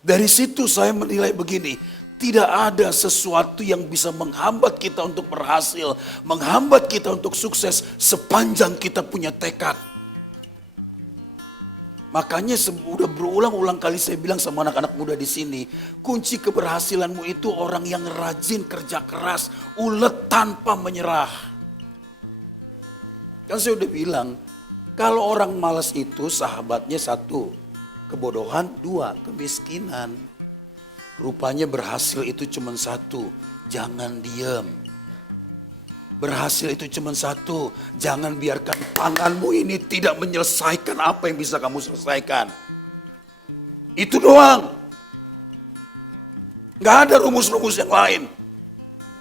Dari situ saya menilai begini, tidak ada sesuatu yang bisa menghambat kita untuk berhasil, menghambat kita untuk sukses sepanjang kita punya tekad. Makanya sudah berulang-ulang kali saya bilang sama anak-anak muda di sini, kunci keberhasilanmu itu orang yang rajin kerja keras, ulet tanpa menyerah. Kan saya udah bilang, kalau orang malas itu sahabatnya satu, kebodohan, dua, kemiskinan. Rupanya berhasil itu cuma satu, jangan diam. Berhasil itu cuma satu, jangan biarkan tanganmu ini tidak menyelesaikan apa yang bisa kamu selesaikan. Itu doang. Gak ada rumus-rumus yang lain.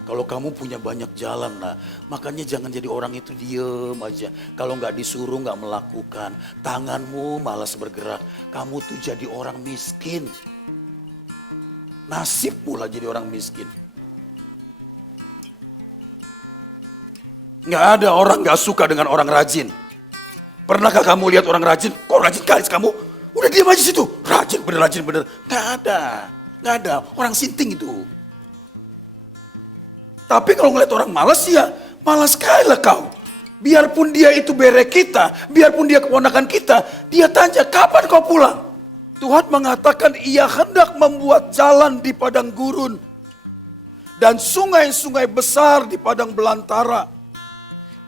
Kalau kamu punya banyak jalan lah, makanya jangan jadi orang itu diem aja. Kalau gak disuruh gak melakukan, tanganmu malas bergerak, kamu tuh jadi orang miskin. Nasib pula jadi orang miskin. Nggak ada orang nggak suka dengan orang rajin. Pernahkah kamu lihat orang rajin? Kok rajin kali kamu? Udah diam aja situ. Rajin bener. Nggak ada. Orang sinting itu. Tapi kalau ngeliat orang malas ya, malas sekali lah kau. Biarpun dia itu bere kita, biarpun dia keponakan kita, dia tanya kapan kau pulang? Tuhan mengatakan ia hendak membuat jalan di padang gurun dan sungai-sungai besar di padang belantara.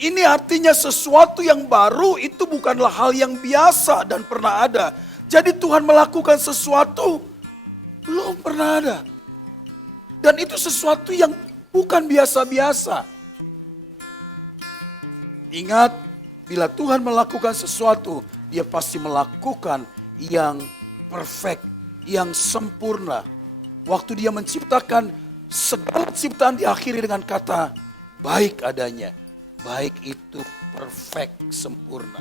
Ini artinya sesuatu yang baru itu bukanlah hal yang biasa dan pernah ada. Jadi Tuhan melakukan sesuatu belum pernah ada. Dan itu sesuatu yang bukan biasa-biasa. Ingat, bila Tuhan melakukan sesuatu, dia pasti melakukan yang perfect, yang sempurna. Waktu dia menciptakan, segala ciptaan diakhiri dengan kata baik adanya. Baik itu perfect, sempurna.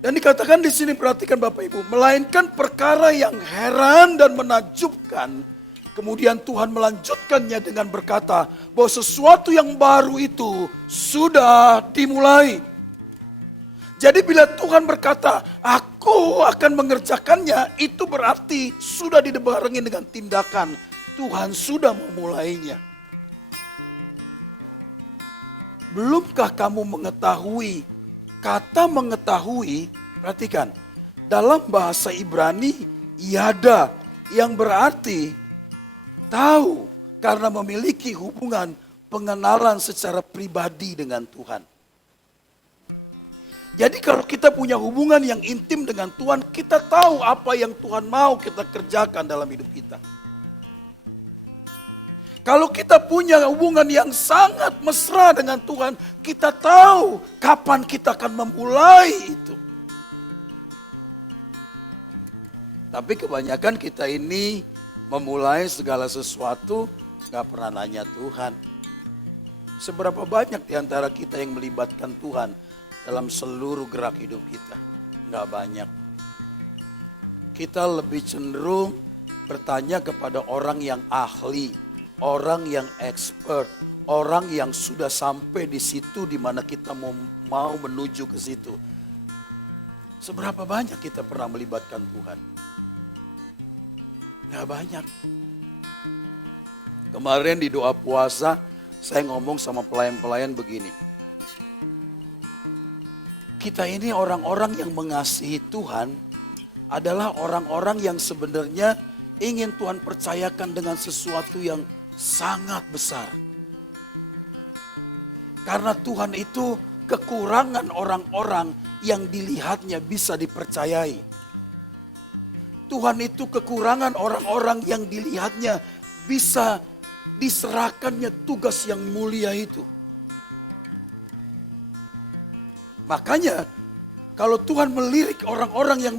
Dan dikatakan di sini, perhatikan Bapak Ibu, melainkan perkara yang heran dan menakjubkan. Kemudian Tuhan melanjutkannya dengan berkata bahwa sesuatu yang baru itu sudah dimulai. Jadi bila Tuhan berkata, aku akan mengerjakannya, itu berarti sudah dibarengi dengan tindakan. Tuhan sudah memulainya. Belumkah kamu mengetahui, kata mengetahui, perhatikan, dalam bahasa Ibrani, yada, yang berarti tahu karena memiliki hubungan pengenalan secara pribadi dengan Tuhan. Jadi kalau kita punya hubungan yang intim dengan Tuhan, kita tahu apa yang Tuhan mau kita kerjakan dalam hidup kita. Kalau kita punya hubungan yang sangat mesra dengan Tuhan, kita tahu kapan kita akan memulai itu. Tapi kebanyakan kita ini memulai segala sesuatu gak pernah nanya Tuhan. Seberapa banyak di antara kita yang melibatkan Tuhan dalam seluruh gerak hidup kita? Gak banyak. Kita lebih cenderung bertanya kepada orang yang ahli. Orang yang expert, orang yang sudah sampai di situ di mana kita mau menuju ke situ. Seberapa banyak kita pernah melibatkan Tuhan? Gak banyak. Kemarin di doa puasa, saya ngomong sama pelayan-pelayan begini. Kita ini orang-orang yang mengasihi Tuhan adalah orang-orang yang sebenarnya ingin Tuhan percayakan dengan sesuatu yang sangat besar. Karena Tuhan itu kekurangan orang-orang yang dilihatnya bisa dipercayai. Tuhan itu kekurangan orang-orang yang dilihatnya bisa diserahkannya tugas yang mulia itu. Makanya kalau Tuhan melirik orang-orang yang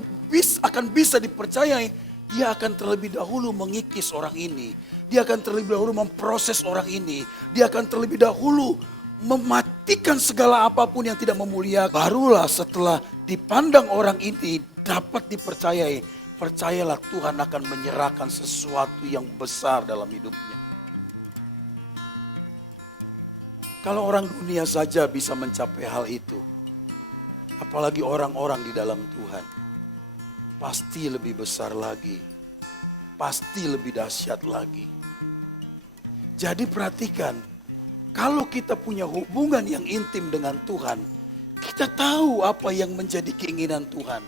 akan bisa dipercayai, dia akan terlebih dahulu mengikis orang ini. Dia akan terlebih dahulu memproses orang ini. Dia akan terlebih dahulu mematikan segala apapun yang tidak memuliakan. Barulah setelah dipandang orang ini dapat dipercayai. Percayalah Tuhan akan menyerahkan sesuatu yang besar dalam hidupnya. Kalau orang dunia saja bisa mencapai hal itu, apalagi orang-orang di dalam Tuhan. pasti lebih besar lagi. Pasti lebih dahsyat lagi. Jadi perhatikan, kalau kita punya hubungan yang intim dengan Tuhan, kita tahu apa yang menjadi keinginan Tuhan.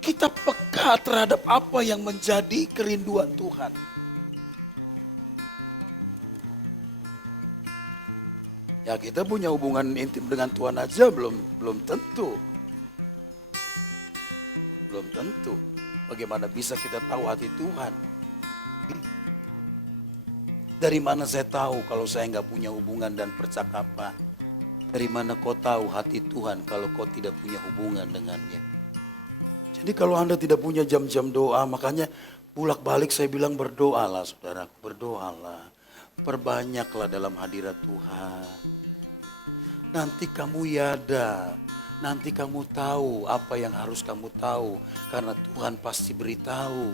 Kita peka terhadap apa yang menjadi kerinduan Tuhan. Ya kita punya hubungan intim dengan Tuhan aja belum tentu. Belum tentu. Bagaimana bisa kita tahu hati Tuhan? Dari mana saya tahu kalau saya nggak punya hubungan dan percakapan? Dari mana kau tahu hati Tuhan kalau kau tidak punya hubungan dengannya? Jadi kalau Anda tidak punya jam-jam doa, makanya bolak-balik saya bilang berdoalah saudaraku, berdoalah. Perbanyaklah dalam hadirat Tuhan. Nanti kamu yada, nanti kamu tahu apa yang harus kamu tahu. Karena Tuhan pasti beritahu.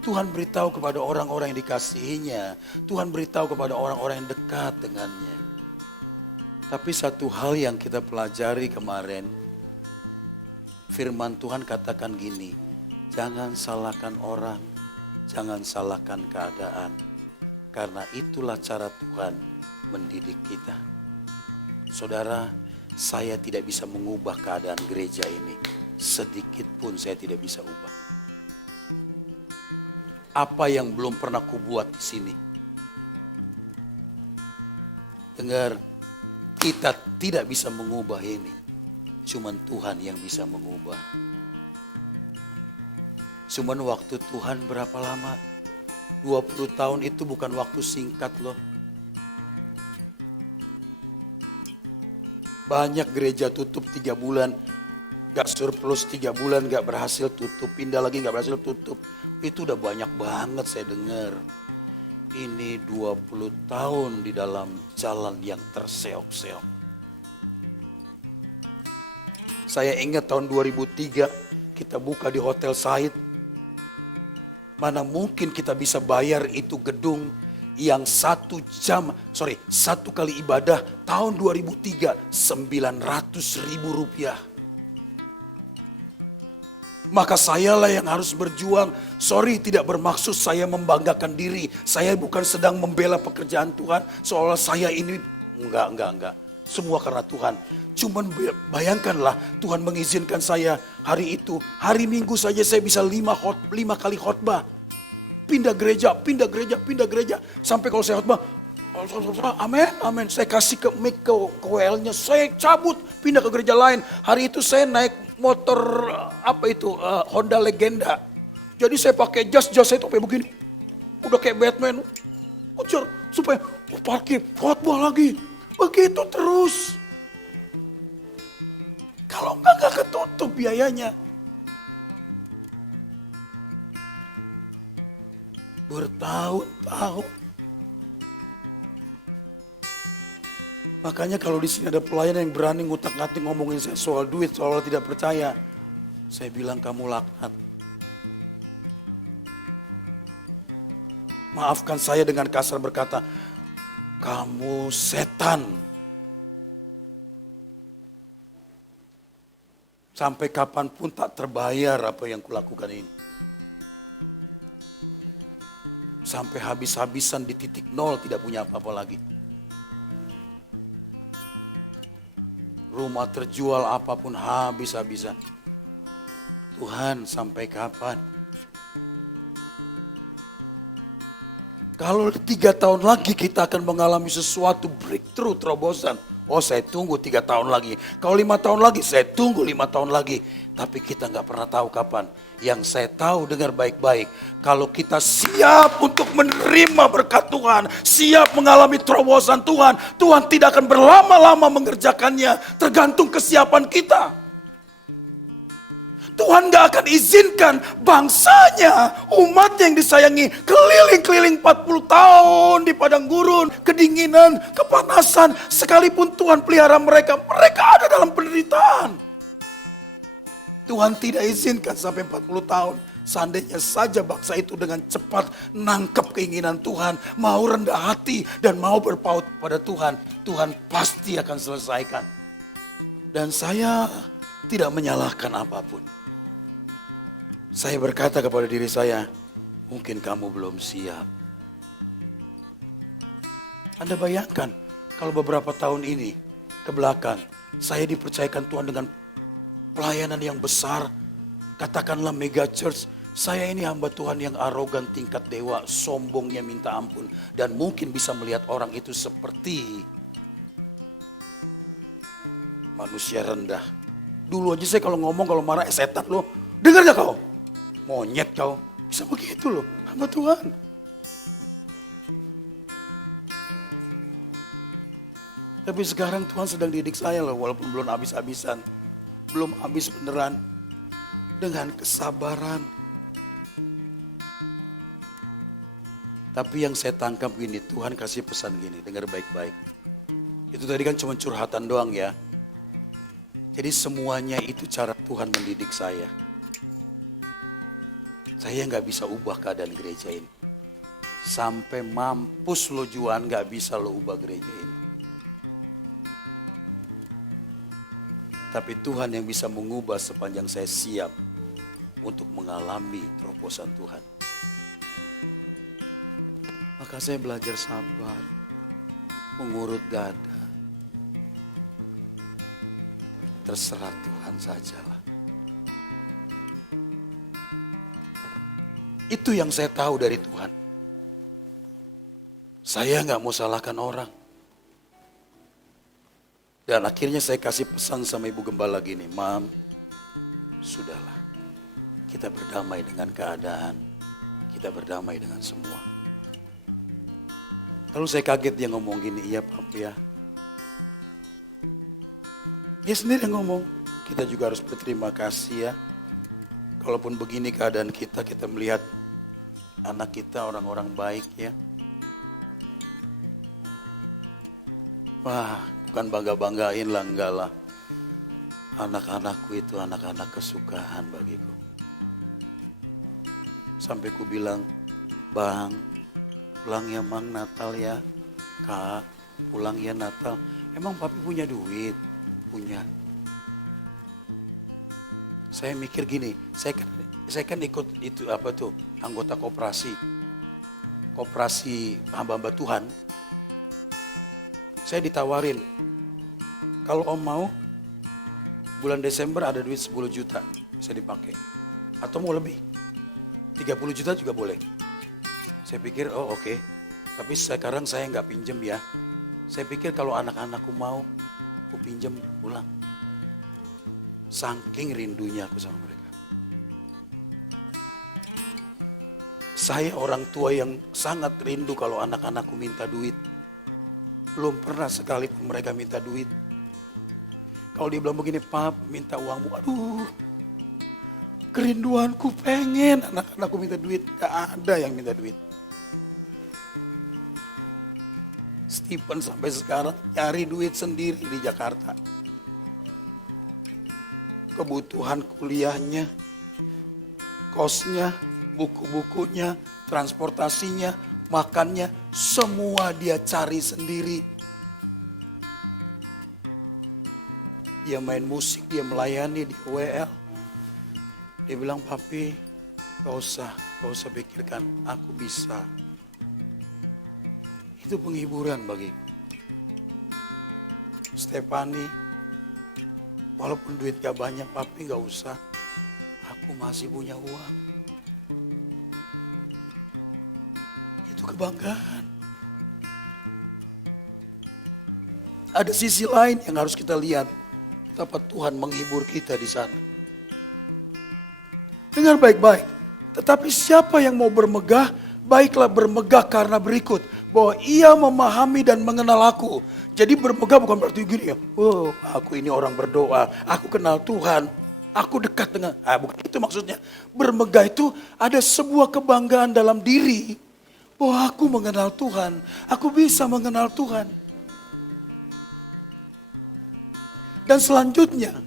Tuhan beritahu kepada orang-orang yang dikasihinya. Tuhan beritahu kepada orang-orang yang dekat dengannya. Tapi satu hal yang kita pelajari kemarin, firman Tuhan katakan gini, jangan salahkan orang, jangan salahkan keadaan. Karena itulah cara Tuhan mendidik kita. Saudara, saya tidak bisa mengubah keadaan gereja ini. Sedikit pun saya tidak bisa ubah. Apa yang belum pernah kubuat di sini? Dengar, kita tidak bisa mengubah ini. Cuman Tuhan yang bisa mengubah. Cuman waktu Tuhan berapa lama? 20 tahun itu bukan waktu singkat loh. Banyak gereja tutup 3 bulan. Gak surplus 3 bulan gak berhasil tutup. Pindah lagi gak berhasil tutup. Itu udah banyak banget saya dengar. Ini 20 tahun di dalam jalan yang terseok-seok. Saya ingat tahun 2003 kita buka di Hotel Said. Mana mungkin kita bisa bayar itu gedung yang 1 kali ibadah tahun 2003 900.000 rupiah. Maka sayalah yang harus berjuang. Sorry, tidak bermaksud saya membanggakan diri. Saya bukan sedang membela pekerjaan Tuhan. Seolah saya ini, enggak. Semua karena Tuhan. Cuman bayangkanlah Tuhan mengizinkan saya hari itu. Hari Minggu saja saya bisa 5 kali khotbah. Pindah gereja. Sampai kalau saya khotbah, amin. Saya kasih ke mic ke WL-nya. Saya cabut, pindah ke gereja lain. Hari itu saya naik motor Honda Legenda. Jadi saya pakai jas saya itu kayak begini. Udah kayak Batman. Ujar supaya parkir, khotbah lagi. Begitu terus. Kalau enggak ketutup biayanya. Bertahun-tahun. Makanya kalau di sini ada pelayan yang berani ngutak-ngatik ngomongin saya soal duit, soal tidak percaya. Saya bilang kamu laknat. Maafkan saya dengan kasar berkata, kamu setan. Sampai kapanpun tak terbayar apa yang kulakukan ini. Sampai habis-habisan di titik nol tidak punya apa-apa lagi. Rumah terjual apapun habis-habisan. Tuhan sampai kapan? Kalau 3 tahun lagi kita akan mengalami sesuatu breakthrough, terobosan. Oh saya tunggu 3 tahun lagi. Kalau 5 tahun lagi saya tunggu 5 tahun lagi. Tapi kita gak pernah tahu kapan. Yang saya tahu dengar baik-baik. Kalau kita siap untuk menerima berkat Tuhan. Siap mengalami terobosan Tuhan. Tuhan tidak akan berlama-lama mengerjakannya. Tergantung kesiapan kita. Tuhan gak akan izinkan bangsanya, umat yang disayangi, keliling-keliling 40 tahun di padang gurun, kedinginan, kepanasan. Sekalipun Tuhan pelihara mereka, mereka ada dalam penderitaan. Tuhan tidak izinkan sampai 40 tahun. Seandainya saja bangsa itu dengan cepat nangkep keinginan Tuhan, mau rendah hati dan mau berpaut pada Tuhan, Tuhan pasti akan selesaikan. Dan saya tidak menyalahkan apapun. Saya berkata kepada diri saya, mungkin kamu belum siap. Anda bayangkan kalau beberapa tahun ini ke belakang, saya dipercayakan Tuhan dengan pelayanan yang besar, katakanlah mega church. Saya ini hamba Tuhan yang arogan tingkat dewa, sombongnya minta ampun. Dan mungkin bisa melihat orang itu seperti manusia rendah. Dulu aja saya kalau ngomong, kalau marah, setan lo. Dengar gak kau? Monyet kau. Bisa begitu loh, hamba Tuhan. Tapi sekarang Tuhan sedang didik saya loh, walaupun belum habis-habisan. Belum habis beneran. Dengan kesabaran. Tapi yang saya tangkap gini, Tuhan kasih pesan gini, dengar baik-baik. Itu tadi kan cuma curhatan doang ya. Jadi semuanya itu cara Tuhan mendidik saya. Saya nggak bisa ubah keadaan gereja ini. Sampai mampus lo Juan, nggak bisa lo ubah gereja ini. Tapi Tuhan yang bisa mengubah sepanjang saya siap untuk mengalami terobosan Tuhan. Maka saya belajar sabar, mengurut dada. Terserah Tuhan sajalah. Itu yang saya tahu dari Tuhan. Saya nggak mau salahkan orang. Dan akhirnya saya kasih pesan sama Ibu Gembala gini, Mam, sudahlah. Kita berdamai dengan keadaan. Kita berdamai dengan semua. Lalu saya kaget dia ngomong gini, iya Papi ya. Dia sendiri yang ngomong, kita juga harus berterima kasih ya. Kalaupun begini keadaan kita, kita melihat anak kita orang-orang baik ya. Wah, bukan bangga-banggain lah, enggak lah. Anak-anakku itu anak-anak kesukaan bagiku. Sampai ku bilang, Bang, pulang ya Mang Natal ya. Kak, pulang ya Natal. Emang Papi punya duit? Punya. Saya mikir gini, saya kan ikut itu apa tuh, anggota koperasi hamba-hamba Tuhan. Saya ditawarin, kalau Om mau, bulan Desember ada duit 10 juta bisa dipakai. Atau mau lebih, 30 juta juga boleh. Saya pikir, oh oke. Tapi sekarang saya nggak pinjem ya. Saya pikir kalau anak-anakku mau, aku pinjem pulang. Saking rindunya aku sama mereka. Saya orang tua yang sangat rindu kalau anak-anakku minta duit. Belum pernah sekalipun mereka minta duit. Kalau dia bilang begini, Pap minta uangmu. Aduh, kerinduanku pengen anak-anakku minta duit. Gak ada yang minta duit. Stephen sampai sekarang nyari duit sendiri di Jakarta. Kebutuhan kuliahnya, kosnya, buku-bukunya, transportasinya, makannya, semua dia cari sendiri. Dia main musik, dia melayani di WL. Dia bilang, Papi, gak usah pikirkan, aku bisa. Itu penghiburan bagiku. Stefani, walaupun duit gak banyak, Papi gak usah. Aku masih punya uang. Itu kebanggaan. Ada sisi lain yang harus kita lihat. Betapa Tuhan menghibur kita di sana. Dengar baik-baik. Tetapi siapa yang mau bermegah, baiklah bermegah karena berikut. Bahwa ia memahami dan mengenal aku. Jadi bermegah bukan berarti gini ya. Oh, aku ini orang berdoa. Aku kenal Tuhan. Aku dekat dengan. Bukan itu maksudnya. Bermegah itu ada sebuah kebanggaan dalam diri. Bahwa aku mengenal Tuhan. Aku bisa mengenal Tuhan. Dan selanjutnya.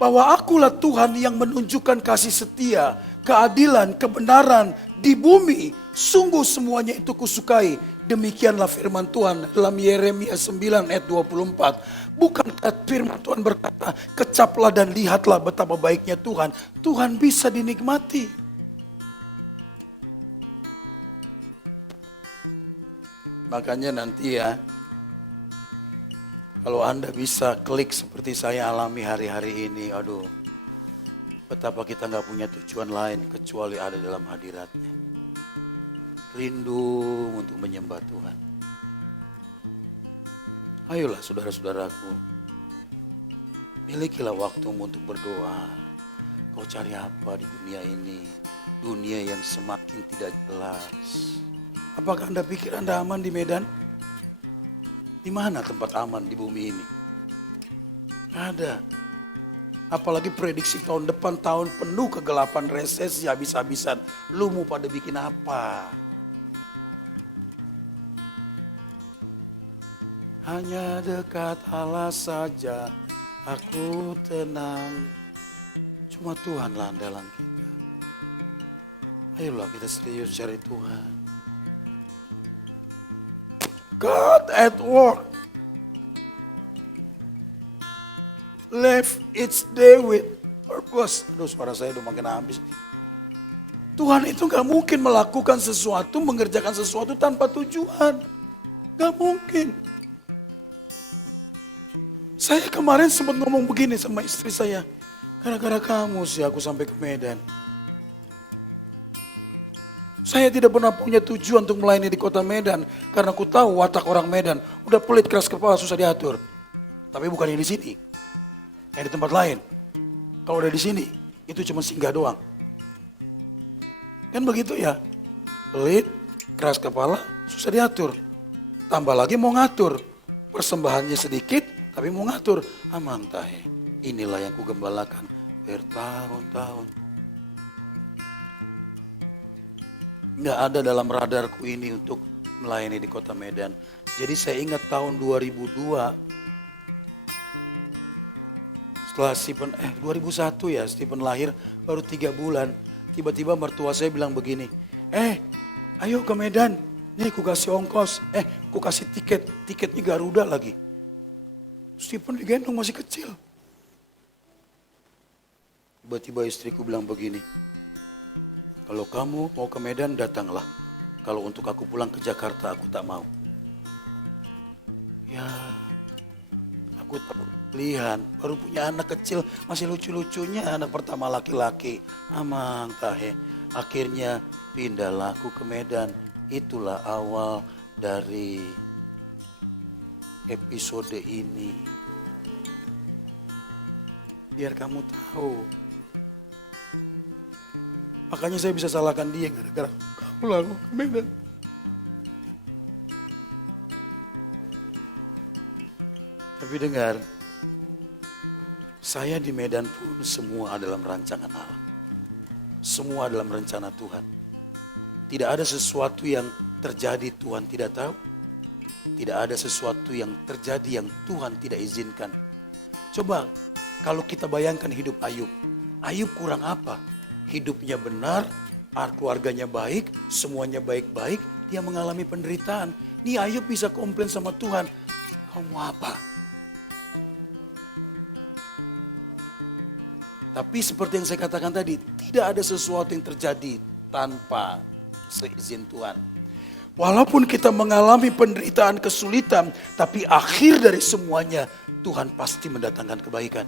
Bahwa akulah Tuhan yang menunjukkan kasih setia keadilan, kebenaran di bumi. Sungguh semuanya itu kusukai. Demikianlah firman Tuhan dalam Yeremia 9 ayat 24. Bukankah firman Tuhan berkata, kecaplah dan lihatlah betapa baiknya Tuhan. Tuhan bisa dinikmati. Makanya nanti ya, kalau Anda bisa klik seperti saya alami hari-hari ini, aduh, betapa kita gak punya tujuan lain kecuali ada dalam hadiratnya. Rindu untuk menyembah Tuhan. Ayolah saudara-saudaraku, milikilah waktumu untuk berdoa. Kau cari apa di dunia ini? Dunia yang semakin tidak jelas. Apakah Anda pikir Anda aman di Medan? Di mana tempat aman di bumi ini? Ada. Apalagi prediksi tahun depan, tahun penuh kegelapan, resesi habis-habisan. Lu mau pada bikin apa? Hanya dekat Allah saja aku tenang. Cuma Tuhanlah andalan kita. Ayolah kita serius cari Tuhan. God at work. Live each day with purpose. Aduh, suara saya udah makin habis. Tuhan itu gak mungkin melakukan sesuatu, mengerjakan sesuatu tanpa tujuan. Gak mungkin. Saya kemarin sempat ngomong begini sama istri saya. Gara-gara kamu sih aku sampai ke Medan. Saya tidak pernah punya tujuan untuk melayani di kota Medan. Karena aku tahu watak orang Medan. Udah pelit, keras kepala, susah diatur. Tapi bukan yang di sini. Yang di tempat lain. Kalau udah di sini, itu cuma singgah doang. Kan begitu ya. Pelit, keras kepala, susah diatur. Tambah lagi mau ngatur. Persembahannya sedikit, tapi mau ngatur. Amang tahe, inilah yang kugembalakan bertahun-tahun. Nggak ada dalam radarku ini untuk melayani di kota Medan. Jadi saya ingat tahun 2002, setelah 2001 ya, Stephen lahir baru 3 bulan. Tiba-tiba mertua saya bilang begini, ayo ke Medan, nih ku kasih ongkos, ku kasih tiketnya Garuda lagi. Stephen digendong masih kecil. Tiba-tiba istriku bilang begini, kalau kamu mau ke Medan datanglah. Kalau untuk aku pulang ke Jakarta aku tak mau. Ya, aku tak pilihan. Baru punya anak kecil, masih lucu-lucunya anak pertama laki-laki. Amang tahe. Akhirnya pindahlah aku ke Medan. Itulah awal dari episode ini. Biar kamu tahu. Makanya saya bisa salahkan dia gara-gara kamu lalu ke Medan. Tapi dengar, saya di Medan pun semua dalam rancangan Allah. Semua dalam rencana Tuhan. Tidak ada sesuatu yang terjadi Tuhan tidak tahu. Tidak ada sesuatu yang terjadi yang Tuhan tidak izinkan. Coba kalau kita bayangkan hidup Ayub. Ayub kurang apa? Hidupnya benar, keluarganya baik, semuanya baik-baik, dia mengalami penderitaan. Nih Ayub bisa komplain sama Tuhan, kamu apa? Tapi seperti yang saya katakan tadi, tidak ada sesuatu yang terjadi tanpa seizin Tuhan. Walaupun kita mengalami penderitaan, kesulitan, tapi akhir dari semuanya Tuhan pasti mendatangkan kebaikan.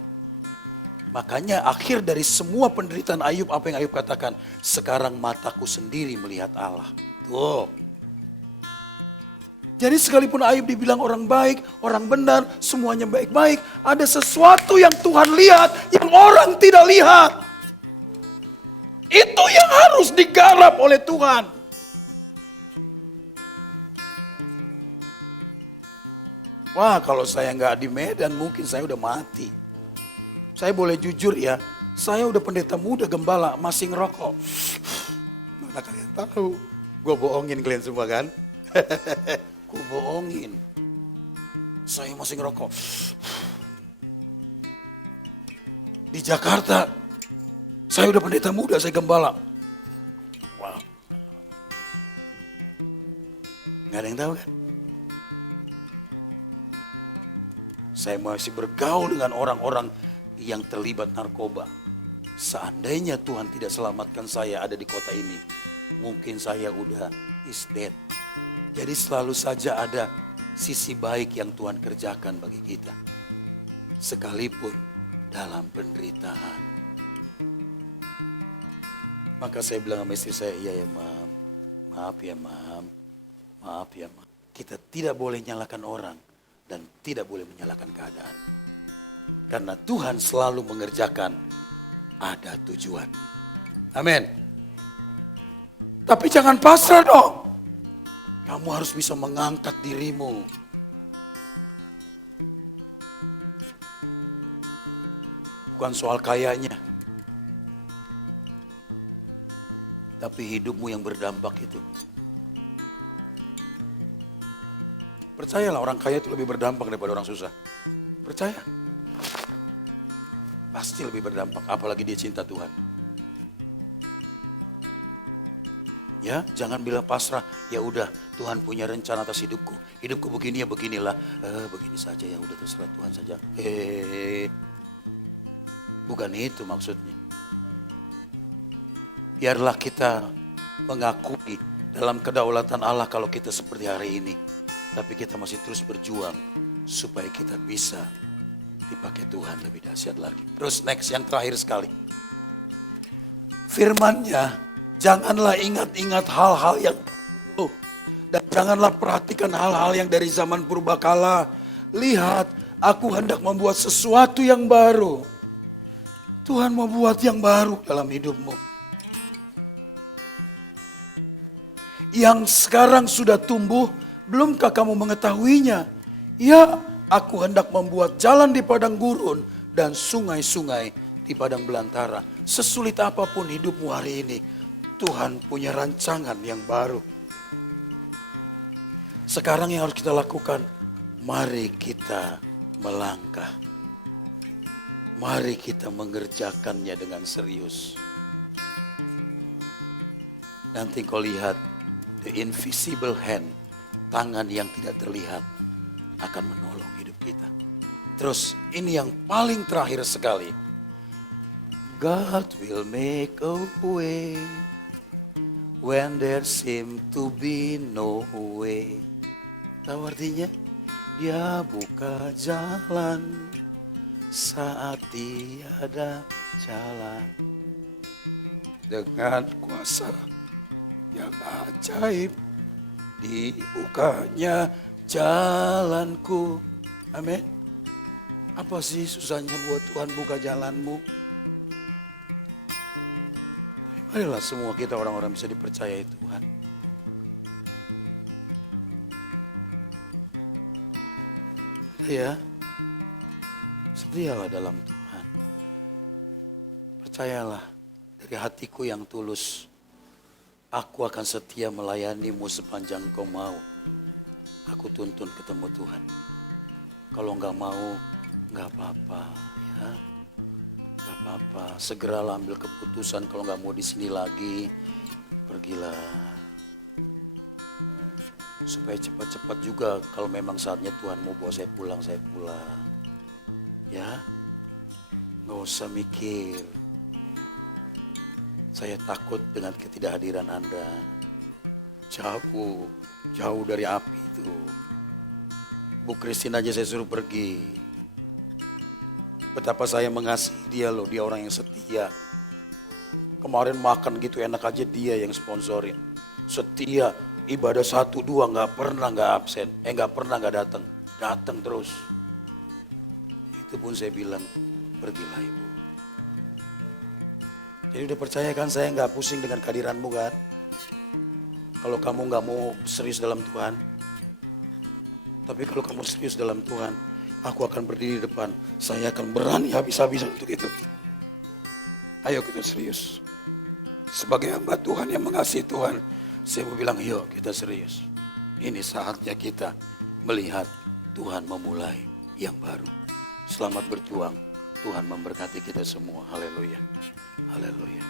Makanya akhir dari semua penderitaan Ayub, apa yang Ayub katakan? Sekarang mataku sendiri melihat Allah. Tuh. Jadi sekalipun Ayub dibilang orang baik, orang benar, semuanya baik-baik. Ada sesuatu yang Tuhan lihat, yang orang tidak lihat. Itu yang harus digarap oleh Tuhan. Wah, kalau saya nggak di Medan mungkin saya udah mati. Saya boleh jujur ya, saya udah pendeta muda gembala, masih ngerokok. Mana kalian tahu? Gue bohongin kalian semua kan? Gue bohongin. Saya masih ngerokok. Di Jakarta, saya udah pendeta muda, saya gembala. Nggak ada yang tahu kan? Saya masih bergaul dengan orang-orang yang terlibat narkoba. Seandainya Tuhan tidak selamatkan saya ada di kota ini, mungkin saya udah is dead. Jadi selalu saja ada sisi baik yang Tuhan kerjakan bagi kita. Sekalipun dalam penderitaan. Maka saya bilang sama istri saya, iya ya mam, maaf ya mam, maaf ya mam. Kita tidak boleh nyalakan orang dan tidak boleh menyalahkan keadaan. Karena Tuhan selalu mengerjakan ada tujuan. Amin. Tapi jangan pasrah dong. Kamu harus bisa mengangkat dirimu. Bukan soal kayanya. Tapi hidupmu yang berdampak itu. Percayalah orang kaya itu lebih berdampak daripada orang susah. Percaya. Pasti lebih berdampak, apalagi dia cinta Tuhan. Ya, jangan bilang pasrah, ya udah Tuhan punya rencana atas hidupku. Hidupku begini ya beginilah, begini saja ya udah terserah Tuhan saja. Bukan itu maksudnya. Biarlah kita mengakui dalam kedaulatan Allah kalau kita seperti hari ini. Tapi kita masih terus berjuang supaya kita bisa dipakai Tuhan lebih dahsyat lagi. Terus next yang terakhir sekali. Firman-Nya, janganlah ingat-ingat hal-hal yang dan janganlah perhatikan hal-hal yang dari zaman purbakala. Lihat, aku hendak membuat sesuatu yang baru. Tuhan mau buat yang baru dalam hidupmu. Yang sekarang sudah tumbuh, belumkah kamu mengetahuinya? Ya, aku hendak membuat jalan di padang gurun dan sungai-sungai di padang belantara. Sesulit apapun hidupmu hari ini, Tuhan punya rancangan yang baru. Sekarang yang harus kita lakukan, mari kita melangkah. Mari kita mengerjakannya dengan serius. Nanti kau lihat, the invisible hand, tangan yang tidak terlihat, akan menolong hidup kita. Terus ini yang paling terakhir sekali. God will make a way when there seem to be no way. Tahu artinya? Dia buka jalan saat tiada jalan. Dengan kuasa yang ajaib dibukanya jalanku. Amin. Apa sih susahnya buat Tuhan buka jalanmu? Marilah semua kita orang-orang bisa dipercayai Tuhan. Ya, setialah dalam Tuhan. Percayalah dari hatiku yang tulus. Aku akan setia melayanimu sepanjang kau mau. Aku tuntun ketemu Tuhan. Kalau enggak mau, enggak apa-apa ya. Enggak apa-apa, segeralah ambil keputusan. Kalau enggak mau di sini lagi, pergilah. Supaya cepat-cepat juga kalau memang saatnya Tuhan mau bawa saya pulang, saya pulang. Ya, enggak usah mikir. Saya takut dengan ketidakhadiran Anda. Jauh dari api itu. Bu Christine aja saya suruh pergi. Betapa saya mengasihi dia loh, dia orang yang setia. Kemarin makan gitu enak aja dia yang sponsorin. Setia, ibadah 1-2 gak pernah gak absen. Gak pernah gak datang. Datang terus. Itu pun saya bilang, pergilah ibu. Jadi udah percaya kan saya gak pusing dengan kehadiranmu kan? Kalau kamu gak mau serius dalam Tuhan. Tapi kalau kamu serius dalam Tuhan, aku akan berdiri di depan. Saya akan berani habis-habisan untuk itu. Ayo kita serius. Sebagai hamba Tuhan yang mengasihi Tuhan, saya mau bilang yuk kita serius. Ini saatnya kita melihat Tuhan memulai yang baru. Selamat berjuang. Tuhan memberkati kita semua. Haleluya. Haleluya.